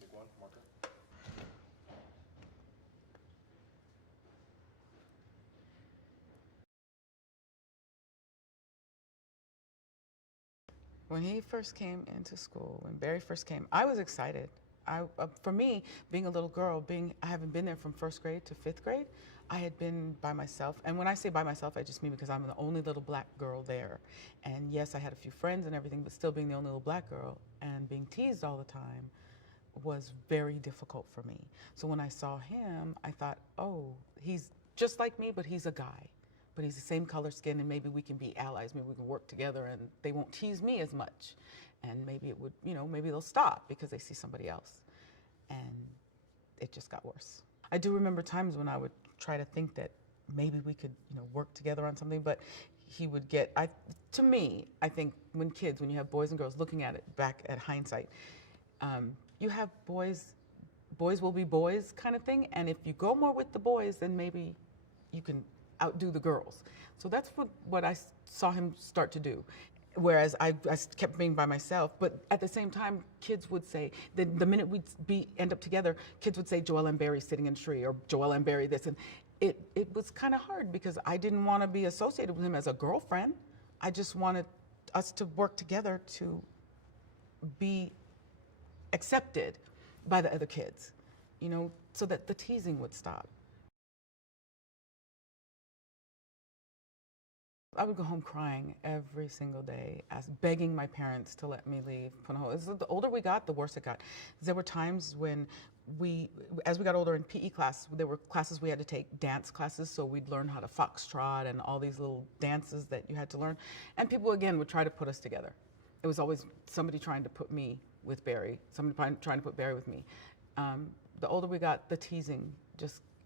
Take one, marker. When he first came into school, when Barry first came, I was excited. For me, being a little girl, I haven't been there from first grade to fifth grade. I had been by myself, and when I say by myself, I just mean because I'm the only little black girl there. And yes, I had a few friends and everything, but still being the only little black girl and being teased all the time was very difficult for me. So when I saw him, I thought, oh, he's just like me, but he's a guy. But he's the same color skin, and maybe we can be allies. Maybe we can work together, and they won't tease me as much. And maybe it would, maybe they'll stop because they see somebody else. And it just got worse. I do remember times when I would try to think that maybe we could, work together on something, but he would get, to me, I think when you have boys and girls looking at it back at hindsight, you have boys will be boys kind of thing, and if you go more with the boys, then maybe you can outdo the girls. So that's what I saw him start to do. Whereas I kept being by myself, but at the same time, kids would say, the minute we'd end up together, kids would say, Joella and Barry sitting in a tree, or Joella and Barry this, and it was kind of hard because I didn't want to be associated with him as a girlfriend. I just wanted us to work together to be accepted by the other kids, so that the teasing would stop. I would go home crying every single day, begging my parents to let me leave Punahou. The older we got, the worse it got. There were times when as we got older in PE class, there were classes we had to take, dance classes, so we'd learn how to foxtrot and all these little dances that you had to learn. And people, again, would try to put us together. It was always somebody trying to put me with Barry, somebody trying to put Barry with me. The older we got, the teasing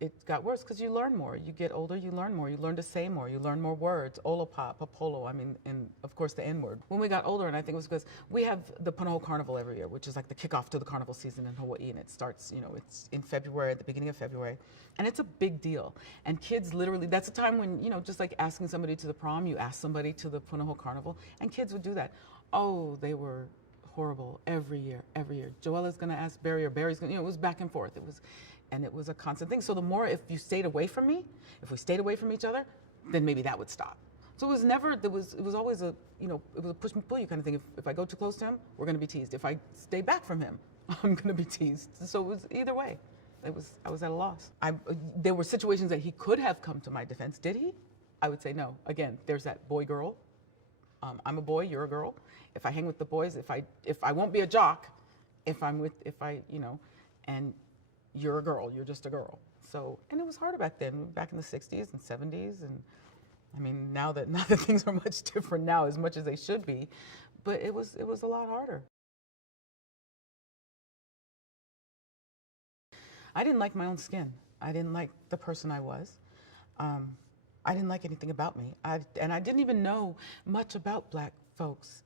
it got worse because you learn more. You get older, you learn more. You learn to say more. You learn more words. Olapa, Popolo, and of course the N-word. When we got older, and I think it was because we have the Punahou Carnival every year, which is like the kickoff to the carnival season in Hawaii, and it starts, it's in February, at the beginning of February, and it's a big deal. And kids literally, that's a time when, just like asking somebody to the prom, you ask somebody to the Punahou Carnival, and kids would do that. Oh, they were horrible every year. Joella's gonna ask Barry, or Barry's gonna, it was back and forth. And it was a constant thing. So the more, if you stayed away from me, if we stayed away from each other, then maybe that would stop. So it was never, it was always a, it was a push and pull you kind of thing. If I go too close to him, we're gonna be teased. If I stay back from him, I'm gonna be teased. So it was either way. I was at a loss. There were situations that he could have come to my defense. Did he? I would say no. Again, there's that boy-girl. I'm a boy, you're a girl. If I hang with the boys, if I won't be a jock, and you're a girl, you're just a girl. So, and it was harder back then, back in the 60s and 70s. And I mean, now that things are much different now, as much as they should be, but it was a lot harder. I didn't like my own skin. I didn't like the person I was. I didn't like anything about me. And I didn't even know much about black folks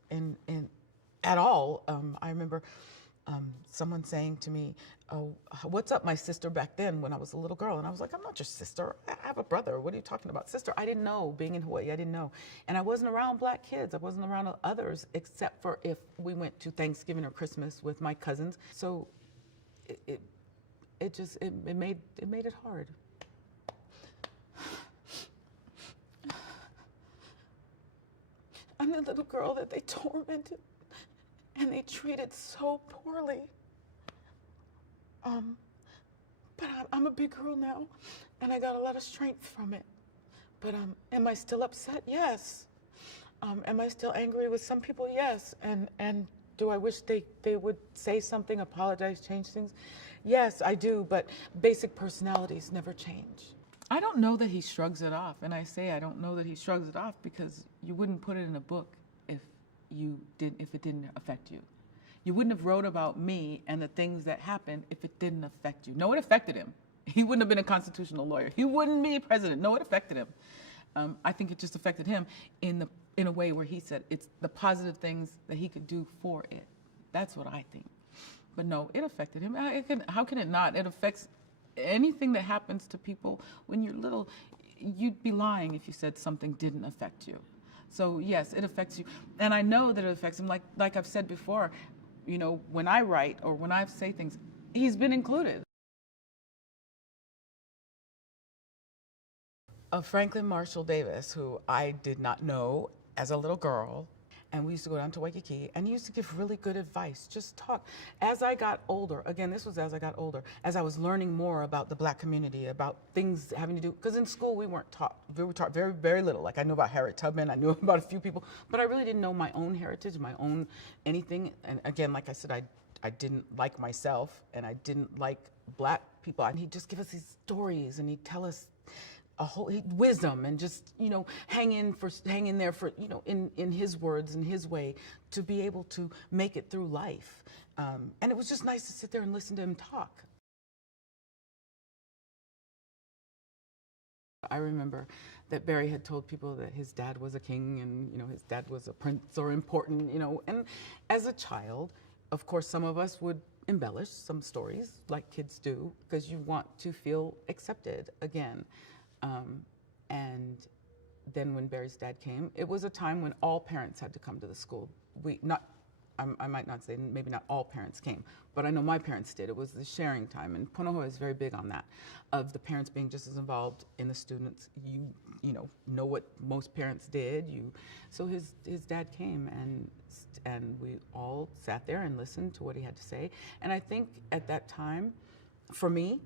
at all. I remember someone saying to me, oh, what's up, my sister, back then when I was a little girl? And I was like, I'm not your sister. I have a brother. What are you talking about? Sister, I didn't know. Being in Hawaii, I didn't know. And I wasn't around black kids. I wasn't around others, except for if we went to Thanksgiving or Christmas with my cousins. So it made it hard. I'm the little girl that they tormented and they treated so poorly. But I'm a big girl now, and I got a lot of strength from it. But am I still upset? Yes. Am I still angry with some people? Yes. And do I wish they would say something, apologize, change things? Yes, I do, but basic personalities never change. I don't know that he shrugs it off, and I say I don't know that he shrugs it off because you wouldn't put it in a book if it didn't affect you. You wouldn't have wrote about me and the things that happened if it didn't affect you. No, it affected him. He wouldn't have been a constitutional lawyer. He wouldn't be president. No, it affected him. I think it just affected him in a way where he said it's the positive things that he could do for it. That's what I think. But no, it affected him. How can it not? It affects anything that happens to people when you're little. You'd be lying if you said something didn't affect you. So yes, it affects you. And I know that it affects him. Like I've said before, when I write or when I say things, he's been included. Franklin Marshall Davis, who I did not know as a little girl. And we used to go down to Waikiki, and he used to give really good advice, just talk. As I got older, again, this was as I got older, as I was learning more about the Black community, about things having to do, because in school we were taught very, very little. Like I knew about Harriet Tubman, I knew about a few people, but I really didn't know my own heritage, my own anything. And again, like I said, I didn't like myself, and I didn't like Black people. And he'd just give us these stories, and he'd tell us a whole wisdom, and just hang in there for in his words and his way to be able to make it through life, and it was just nice to sit there and listen to him talk. I remember that Barry had told people that his dad was a king, and his dad was a prince or important, and as a child, of course, some of us would embellish some stories like kids do, because you want to feel accepted again. And then when Barry's dad came, it was a time when all parents had to come to the school. I might not say maybe not all parents came, but I know my parents did. It was the sharing time, and Punahou is very big on that, of the parents being just as involved in the students. You know what most parents did. So his dad came, and we all sat there and listened to what he had to say. And I think at that time, for me,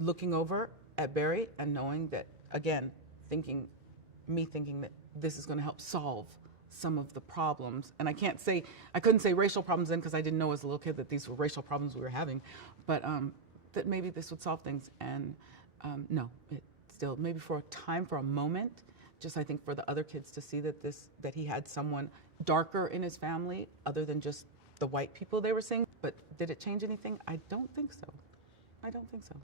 looking over at Barry and knowing that, again, thinking that this is going to help solve some of the problems. And I couldn't say racial problems then, because I didn't know as a little kid that these were racial problems we were having, but that maybe this would solve things. And no, it still, maybe for a time, for a moment, just I think for the other kids to see that he had someone darker in his family other than just the white people they were seeing. But did it change anything? I don't think so. I don't think so.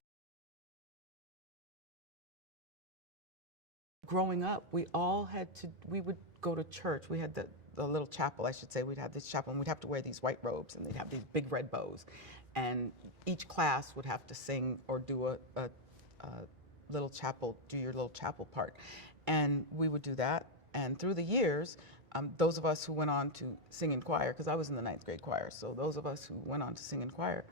Growing up, we would go to church. We had the little chapel, I should say. We'd have this chapel, and we'd have to wear these white robes, and they'd have these big red bows. And each class would have to sing or do a little chapel, do your little chapel part. And we would do that. And through the years, those of us who went on to sing in choir, because I was in the 9th grade choir, so those of us who went on to sing in choir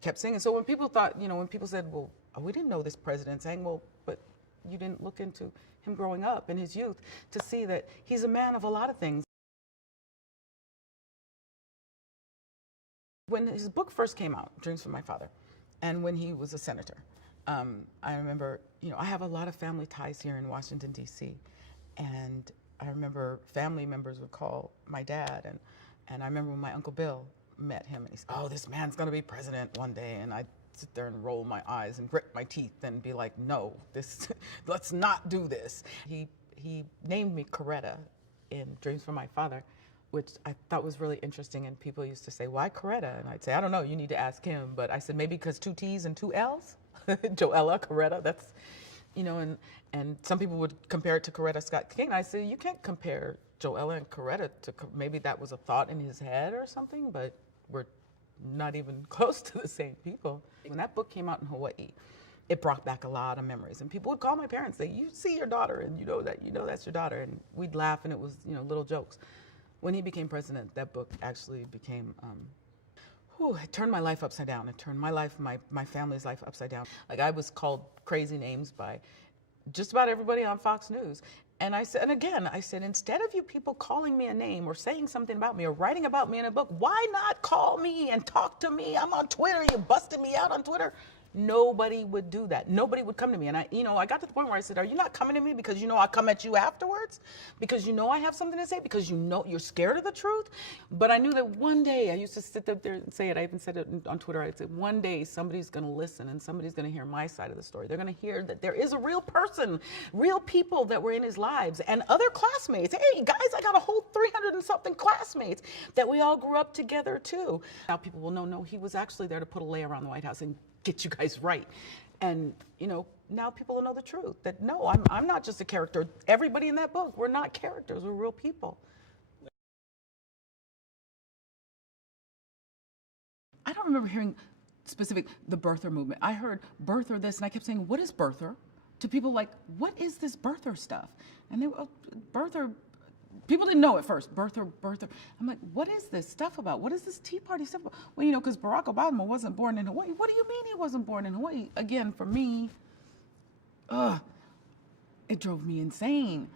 kept singing. So when people thought, when people said, well, we didn't know this president sang, well, but you didn't look into him growing up in his youth to see that he's a man of a lot of things. When his book first came out, Dreams from My Father, and when he was a senator, I remember, I have a lot of family ties here in Washington, D.C., and I remember family members would call my dad, and I remember when my Uncle Bill met him, and he said, oh, this man's gonna be president one day, and I'd sit there and roll my eyes and grit my teeth and be like, no, let's not do this. He named me Coretta in Dreams from My Father, which I thought was really interesting, and people used to say, why Coretta? And I'd say, I don't know, you need to ask him, but I said, maybe because 2 T's and 2 L's? Joella, Coretta, that's, and some people would compare it to Coretta Scott King. I said, you can't compare Joella and Coretta to, maybe that was a thought in his head or something, but we're not even close to the same people. When that book came out in Hawaii, it brought back a lot of memories. And people would call my parents, say, you see your daughter, and that's your daughter. And we'd laugh, and it was, little jokes. When he became president, that book actually became, it turned my life upside down. It turned my life, my family's life upside down. Like, I was called crazy names by just about everybody on Fox News. And I said, instead of you people calling me a name or saying something about me or writing about me in a book, why not call me and talk to me? I'm on Twitter, you busted me out on Twitter. Nobody would do that. Nobody would come to me. And I got to the point where I said, are you not coming to me because I'll come at you afterwards? Because I have something to say? Because you're scared of the truth? But I knew that one day, I used to sit up there and say it, I even said it on Twitter, I'd say, one day somebody's gonna listen and somebody's gonna hear my side of the story. They're gonna hear that there is a real person, real people that were in his lives, and other classmates. Hey guys, I got a whole 300 and something classmates that we all grew up together too. Now people will know, no, he was actually there to put a lay around the White House and get you guys right. And now people will know the truth, that no, I'm not just a character. Everybody in that book, we're not characters, we're real people. I don't remember hearing the birther movement. I heard birther this, and I kept saying, what is birther? To people like, what is this birther stuff? And they were, birther, people didn't know at first, birther. I'm like, what is this stuff about? What is this Tea Party stuff about? Well, you know, because Barack Obama wasn't born in Hawaii. What do you mean he wasn't born in Hawaii? Again, for me, it drove me insane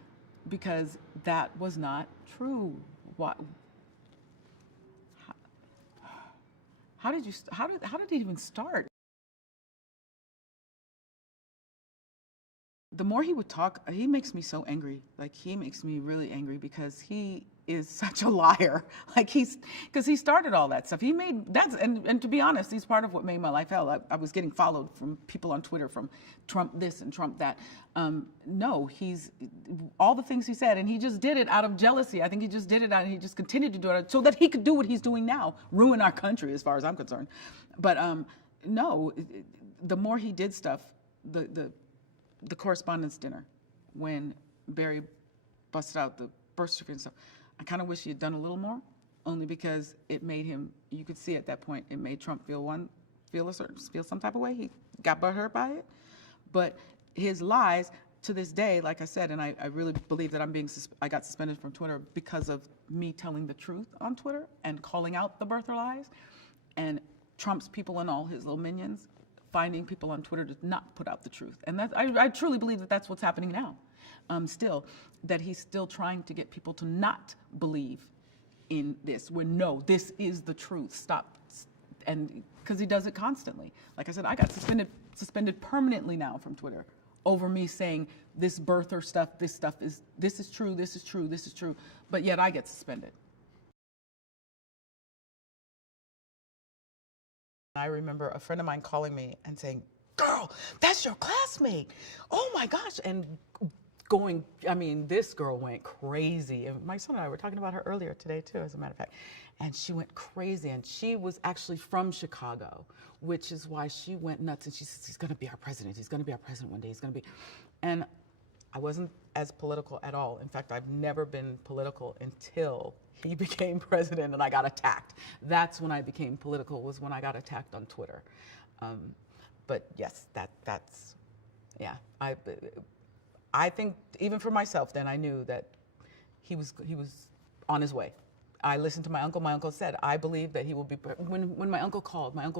because that was not true. What? How did it even start? The more he would talk, he makes me so angry. Like, he makes me really angry because he is such a liar. Like, because he started all that stuff. He made, and to be honest, he's part of what made my life hell. I was getting followed from people on Twitter from Trump this and Trump that. No, he's, all the things he said, and he just did it out of jealousy. I think he just did it out, and he just continued to do it so that he could do what he's doing now, ruin our country as far as I'm concerned. But no, the more he did stuff, the correspondence dinner, when Barry busted out the birth certificate and stuff, I kind of wish he had done a little more, only because it made him, you could see at that point, it made Trump feel some type of way. He got butthurt by it. But his lies, to this day, like I said, and I really believe that I got suspended from Twitter because of me telling the truth on Twitter and calling out the birther lies, and Trump's people and all his little minions finding people on Twitter to not put out the truth. And I truly believe that that's what's happening now. Still, that he's still trying to get people to not believe in this, when no, this is the truth, stop. And because he does it constantly. Like I said, I got suspended permanently now from Twitter over me saying this birther stuff, this is true, this is true, this is true, but yet I get suspended. I remember a friend of mine calling me and saying, "Girl, that's your classmate. Oh my gosh." And going, I mean, this girl went crazy. And my son and I were talking about her earlier today too, as a matter of fact. And she went crazy, and she was actually from Chicago, which is why she went nuts. And she says, he's gonna be our president. He's gonna be our president one day. He's gonna be, and I wasn't as political at all. In fact, I've never been political until he became president and I got attacked. That's when I became political, was when I got attacked on Twitter. But yes, that's, yeah. I think even for myself then, I knew that he was on his way. I listened to my uncle. My uncle said, I believe that he will be, when my uncle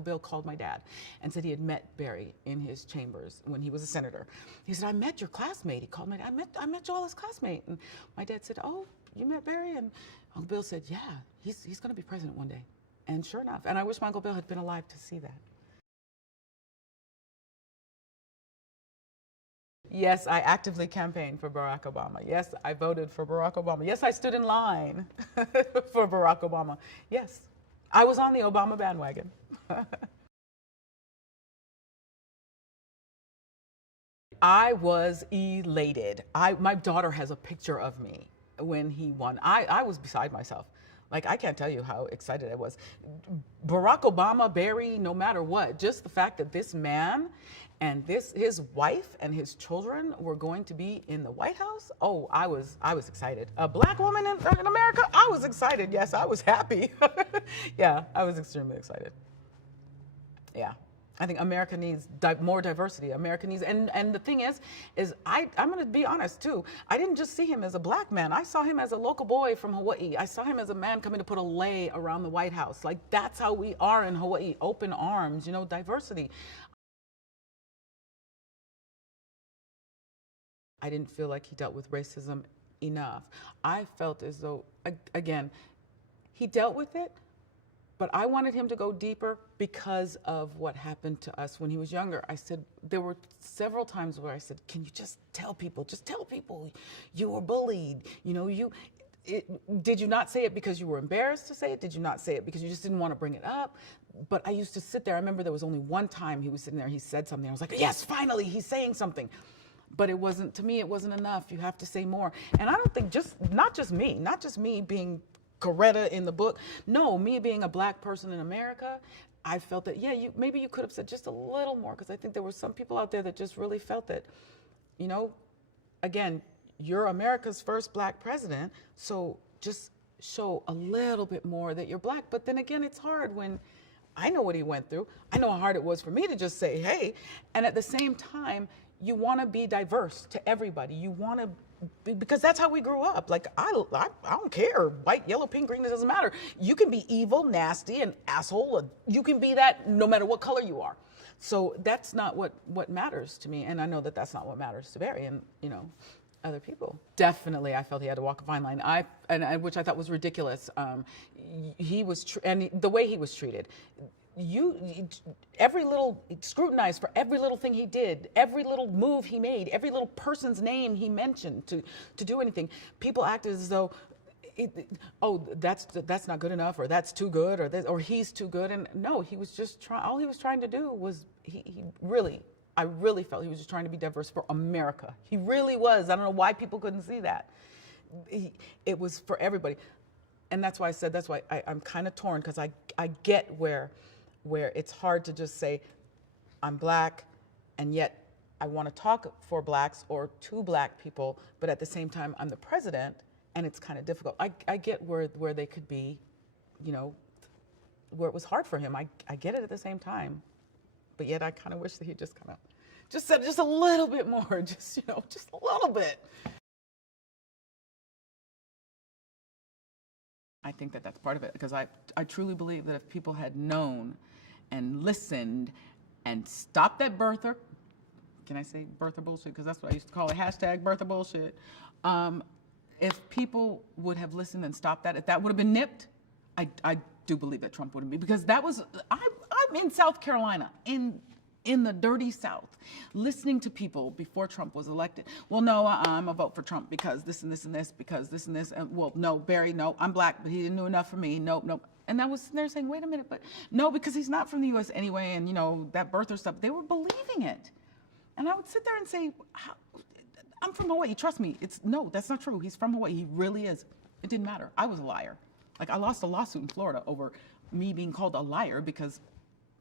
Bill called my dad and said he had met Barry in his chambers when he was a senator. He said, I met your classmate. He called me, I met Joella's classmate. And my dad said, oh, you met Barry? And Uncle Bill said, yeah, he's gonna be president one day. And sure enough, and I wish my Uncle Bill had been alive to see that. Yes, I actively campaigned for Barack Obama. Yes, I voted for Barack Obama. Yes, I stood in line for Barack Obama. Yes, I was on the Obama bandwagon. I was elated. My daughter has a picture of me when he won. I was beside myself. Like, I can't tell you how excited I was. Barack Obama, Barry, no matter what, just the fact that this man and his wife and his children were going to be in the White House, oh, I was excited. A black woman in America, I was excited. Yes, I was happy. Yeah, I was extremely excited. Yeah. I think America needs more diversity. America needs, and the thing is I'm going to be honest too. I didn't just see him as a black man. I saw him as a local boy from Hawaii. I saw him as a man coming to put a lei around the White House. Like, that's how we are in Hawaii, open arms, you know, diversity. I didn't feel like he dealt with racism enough. I felt as though, again, he dealt with it, but I wanted him to go deeper because of what happened to us when he was younger. I said, there were several times where I said, can you just tell people you were bullied? You know, did you not say it because you were embarrassed to say it? Did you not say it because you just didn't want to bring it up? But I used to sit there. I remember there was only one time he was sitting there, he said something. I was like, yes, finally, he's saying something. But it wasn't, to me, it wasn't enough. You have to say more. And I don't think not just me being Coretta in the book. No, me being a black person in America, I felt that, yeah, maybe you could have said just a little more, because I think there were some people out there that just really felt that, you know, again, you're America's first black president, so just show a little bit more that you're black. But then again, it's hard when I know what he went through. I know how hard it was for me to just say, hey, and at the same time, you want to be diverse to everybody. You want to because that's how we grew up. Like, I don't care. White, yellow, pink, green, it doesn't matter. You can be evil, nasty, and asshole. You can be that no matter what color you are. So that's not what matters to me. And I know that that's not what matters to Barry and, other people. Definitely, I felt he had to walk a fine line. Which I thought was ridiculous. He was, and the way he was treated. Every little scrutinized for every little thing he did, every little move he made, every little person's name he mentioned to do anything. People acted as though, that's not good enough, or that's too good, or he's too good. And no, he was just trying. All he was trying to do was I really felt he was just trying to be diverse for America. He really was. I don't know why people couldn't see that. It was for everybody. And that's why I said, I'm kind of torn, because I get where it's hard to just say, I'm black, and yet I want to talk for blacks or to black people, but at the same time, I'm the president, and it's kind of difficult. I get where they could be, where it was hard for him. I get it at the same time. But yet I kind of wish that he just said just a little bit more, just a little bit. I think that that's part of it, because I truly believe that if people had known and listened and stopped that birther, can I say birther bullshit? Because that's what I used to call it, hashtag birther bullshit. If people would have listened and stopped that, if that would have been nipped, I do believe that Trump wouldn't be, because that was, I'm in South Carolina, in the dirty South, listening to people before Trump was elected. Well, no, I'm a vote for Trump because this and this and this, because this and this, and well, no, Barry, no, I'm black, but he didn't do enough for me, nope. And I was there saying, wait a minute, but no, because he's not from the US anyway, and that birther stuff, they were believing it. And I would sit there and say, I'm from Hawaii, trust me, no, that's not true, he's from Hawaii, he really is. It didn't matter, I was a liar. Like, I lost a lawsuit in Florida over me being called a liar because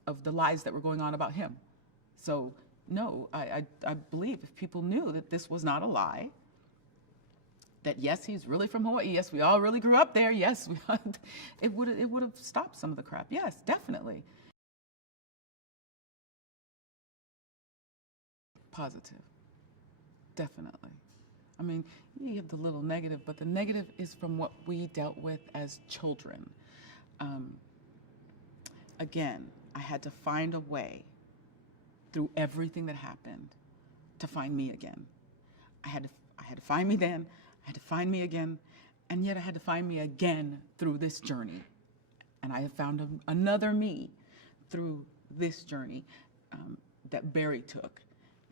of the lies that were going on about him. So, no, I believe if people knew that this was not a lie, that yes, he's really from Hawaii, yes, we all really grew up there, yes, it would have stopped some of the crap. Yes, definitely. Positive, definitely. I mean, you have the little negative, but the negative is from what we dealt with as children. Again, I had to find a way through everything that happened to find me again. I had to find me then, I had to find me again, and yet I had to find me again through this journey. And I have found another me through this journey that Barry took.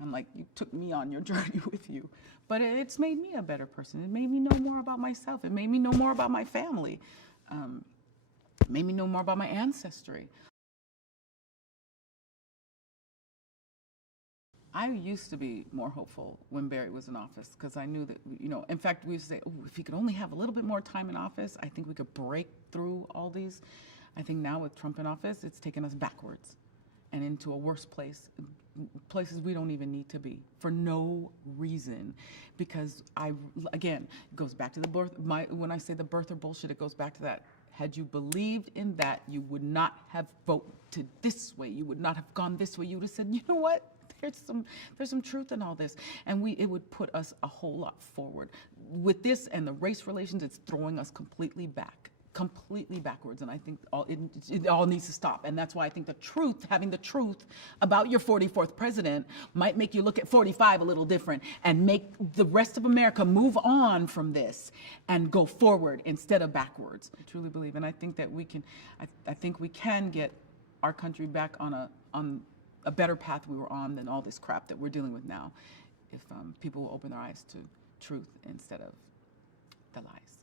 I'm like, you took me on your journey with you. But it's made me a better person. It made me know more about myself. It made me know more about my family. It made me know more about my ancestry. I used to be more hopeful when Barry was in office, because I knew that, in fact, we used to say, oh, if he could only have a little bit more time in office, I think we could break through all these. I think now with Trump in office, it's taken us backwards and into a worse place, places we don't even need to be for no reason. Because again, it goes back to when I say the birther bullshit, it goes back to that. Had you believed in that, you would not have voted this way. You would not have gone this way. You would have said, you know what? There's some truth in all this, and it would put us a whole lot forward. With this and the race relations, it's throwing us completely backwards, and I think it all needs to stop. And that's why I think having the truth about your 44th president might make you look at 45 a little different and make the rest of America move on from this and go forward instead of backwards. I truly believe, and I think that I think we can get our country back on a better path we were on than all this crap that we're dealing with now, if people will open their eyes to truth instead of the lies.